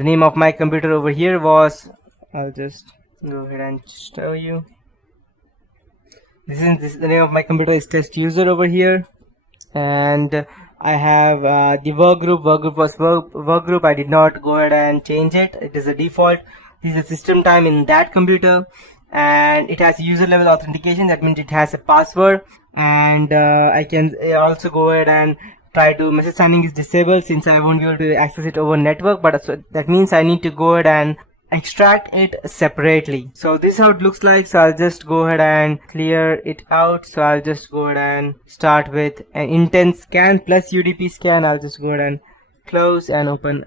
The name of my computer over here was, I'll just go ahead and show you. The name of my computer is test user over here, and I have the work group. Work group was work group. I did not go ahead and change it. It is a default. This is the system time in that computer, and it has user level authentication. That means it has a password, and I can also go ahead and try to message signing is disabled since I won't be able to access it over network, but that means I need to go ahead and extract it separately. So this is how it looks like. So I'll just go ahead and clear it out. So I'll just go ahead and start with an intent scan plus UDP scan. I'll just go ahead and close and open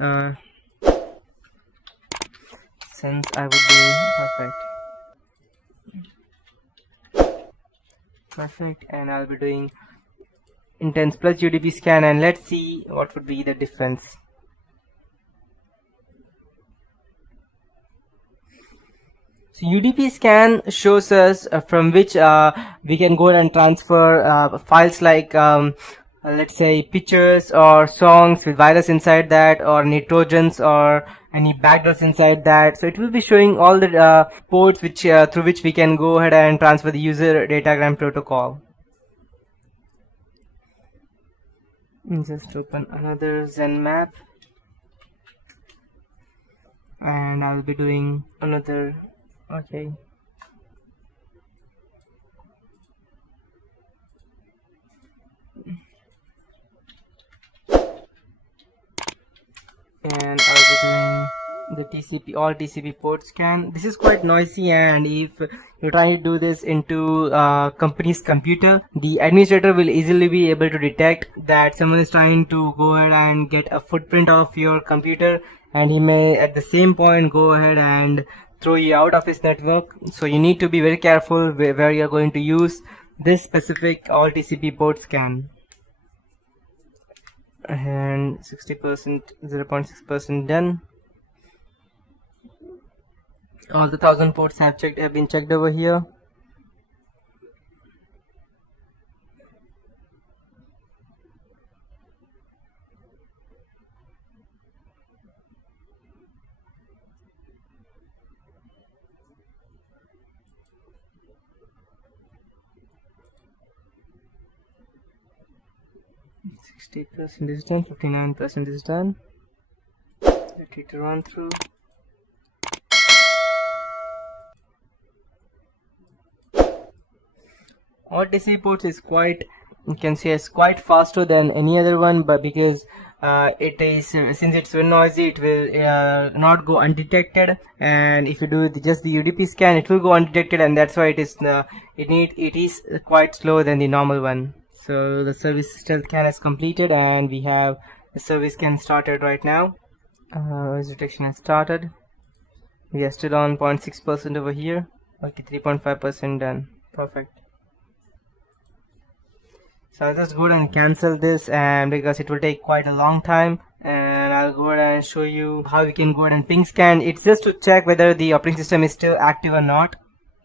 since I would be perfect, and I'll be doing intense plus UDP scan, and let's see what would be the difference. So UDP scan shows us from which we can go and transfer files like let's say pictures or songs with virus inside that, or any Trojans or any backdoors inside that. So it will be showing all the ports which through which we can go ahead and transfer the user datagram protocol. Just open another Zenmap, and I'll be doing another. Okay. And I'll be doing the TCP, all TCP port scan. This is quite noisy, and if you're trying to do this into company's computer, the administrator will easily be able to detect that someone is trying to go ahead and get a footprint of your computer, and he may at the same point go ahead and throw you out of his network. So you need to be very careful where you're going to use this specific all TCP port scan. And 60%, 0.6% done. All the 1000 ports have been checked over here. %% is done, 59% is done. Let it run through. All TCP ports is quite, you can see, it's quite faster than any other one, but because it is, since it's very noisy, it will not go undetected, and if you do just the UDP scan, it will go undetected, and that's why it is it is quite slower than the normal one. So the service stealth scan is completed, and we have the service scan started right now. Voice detection has started. We are still on 0.6% over here. Okay, 3.5% done. Perfect. So I'll just go ahead and cancel this, and because it will take quite a long time, and I'll go ahead and show you how we can go ahead and ping scan. It's just to check whether the operating system is still active or not.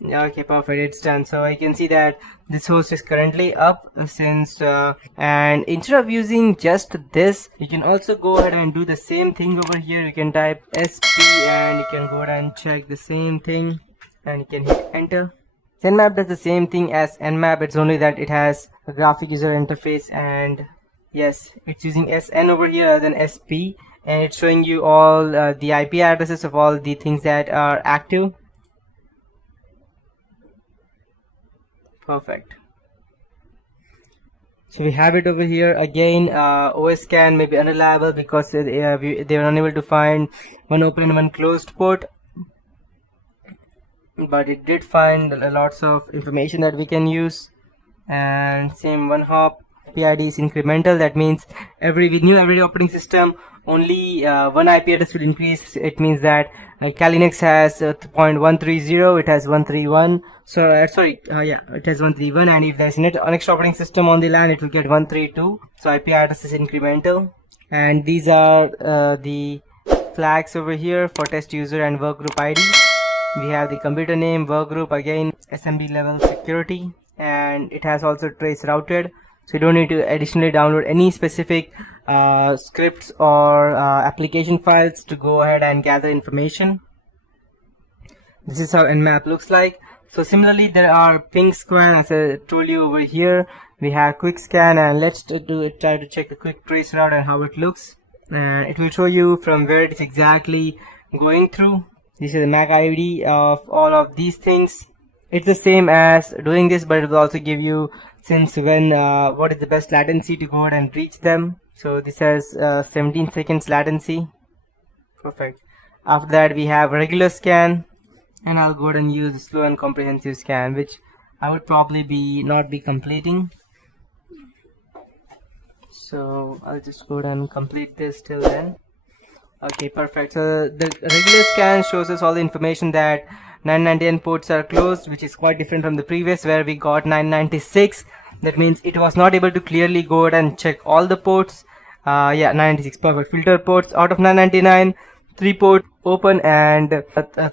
Yeah, okay, perfect, it's done. So I can see that this host is currently up since and instead of using just this, you can also go ahead and do the same thing over here. You can type SP and you can go ahead and check the same thing, and you can hit enter. Zenmap does the same thing as Nmap, it's only that it has a graphic user interface, and yes, it's using SN over here rather than SP, and it's showing you all the IP addresses of all the things that are active. Perfect. So we have it over here. Again, OS scan may be unreliable because they were unable to find one open and one closed port, but it did find lots of information that we can use. And same one hop PID is incremental. That means every operating system, only one IP address will increase. It means that Kalinex has 0.130, it has 131. So it has 131, and if there's an extra operating system on the LAN, it will get 132. So IP address is incremental, and these are the flags over here for test user and workgroup ID. We have the computer name, workgroup, again SMB level security, and it has also trace routed. So you don't need to additionally download any specific scripts or application files to go ahead and gather information. This is how Zenmap looks like. So similarly, there are ping scan, as I told you over here. We have quick scan, and let's try to check the quick trace route and how it looks. And it will show you from where it is exactly going through. This is the MAC ID of all of these things. It's the same as doing this, but it will also give you since when, what is the best latency to go ahead and reach them. So this has 17 seconds latency. Perfect. After that, we have regular scan, and I'll go ahead and use slow and comprehensive scan, which I would probably not be completing. So I'll just go ahead and complete this till then. Okay, perfect. So the regular scan shows us all the information that 999 ports are closed, which is quite different from the previous where we got 996. That means it was not able to clearly go ahead and check all the ports. Yeah, 996, perfect. Filter ports out of 999, 3 ports open and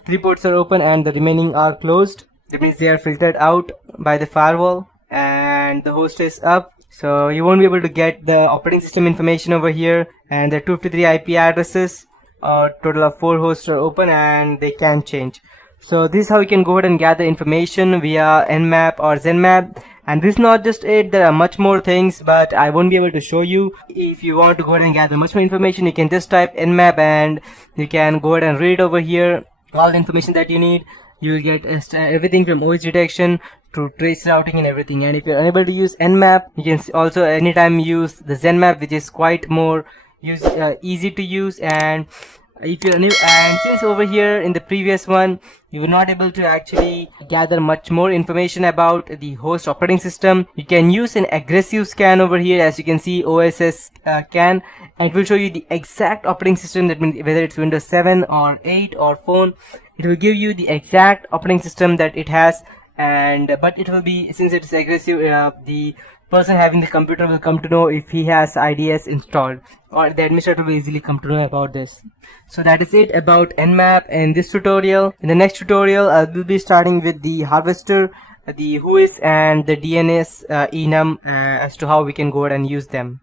3 ports are open and the remaining are closed. That means they are filtered out by the firewall and the host is up. So you won't be able to get the operating system information over here, and there are 253 IP addresses. Total of 4 hosts are open and they can change. So this is how you can go ahead and gather information via Zenmap or Zenmap. And this is not just it, there are much more things, but I won't be able to show you. If you want to go ahead and gather much more information, you can just type Zenmap and you can go ahead and read over here all the information that you need. You will get everything from OS detection to trace routing and everything. And if you're unable to use Zenmap, you can also anytime use the Zenmap, which is quite more easy to use. And if you're and since over here in the previous one you were not able to actually gather much more information about the host operating system, you can use an aggressive scan over here. As you can see, OSS scan, and it will show you the exact operating system. That means whether it's Windows 7 or 8 or phone, it will give you the exact operating system that it has. And but it will be, since it's aggressive, the person having the computer will come to know if he has IDS installed, or the administrator will easily come to know about this. So that is it about Zenmap in this tutorial. In the next tutorial, I will be starting with the harvester, the whois and the DNS enum as to how we can go ahead and use them.